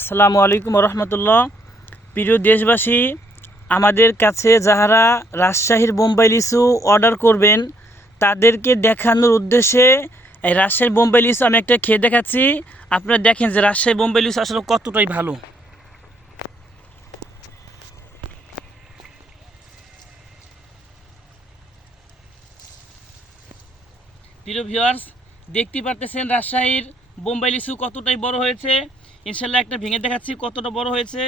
আসসালামু আলাইকুম রহমতুল্লাহ। প্রিয় দেশবাসী, আমাদের কাছে যারা রাজশাহীর বোম্বাই লিচু অর্ডার করবেন তাদেরকে দেখানোর উদ্দেশ্যে এই রাজশাহীর বোম্বাই লিচু আমি একটা খেয়ে দেখাচ্ছি। আপনারা দেখেন যে রাজশাহীর বোম্বাই লিচু আসলে কতটাই ভালো। প্রিয় ভিউয়ার্স, দেখতে পারতেছেন রাজশাহীর বোম্বাই লিচু কতটাই বড় হয়েছে। ইনশাল্লাহ একটা ভেঙে দেখাচ্ছি কতটা বড় হয়েছে।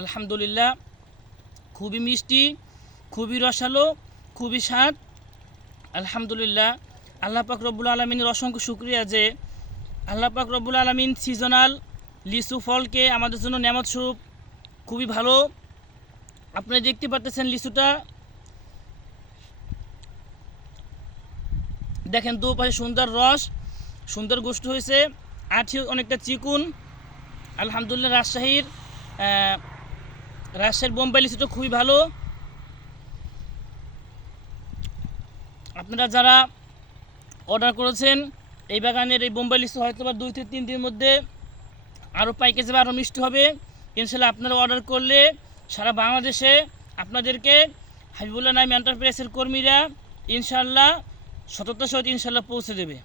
আলহামদুলিল্লাহ, খুবই মিষ্টি, খুবই রসালো, খুবই স্বাদ। আলহামদুলিল্লাহ, আল্লাহ পাক রব্বুল আলমিনের অসংখ্য শুকরিয়া যে আল্লাহ পাক রব্বুল আলমিন সিজনাল লিচু ফলকে আমাদের জন্য নেয়ামত স্বরূপ খুবই ভালো। আপনারা দেখতে পারতেছেন লিচুটা, দেখেন দুপাশে সুন্দর রস, সুন্দর গোষ্ঠ হয়েছে, আঠি অনেকটা চিকুন। আলহামদুলিল্লাহ, রাজশাহীর বোম্বাই লিচুটা খুবই ভালো। আপনারা যারা অর্ডার করেছেন এই বাগানের এই বোম্বাই লিচু হয়তো বা 2 থেকে 3 দিনের মধ্যে আরও পাইকে যাবে, আরও মিষ্টি হবে ইনশাল্লাহ। আপনারা অর্ডার করলে সারা বাংলাদেশে আপনাদেরকে হাবিবুল্লাহ নাইম এন্টারপ্রাইজের কর্মীরা ইনশাল্লাহ সততার সহিত ইনশাল্লাহ পৌঁছে দেবে।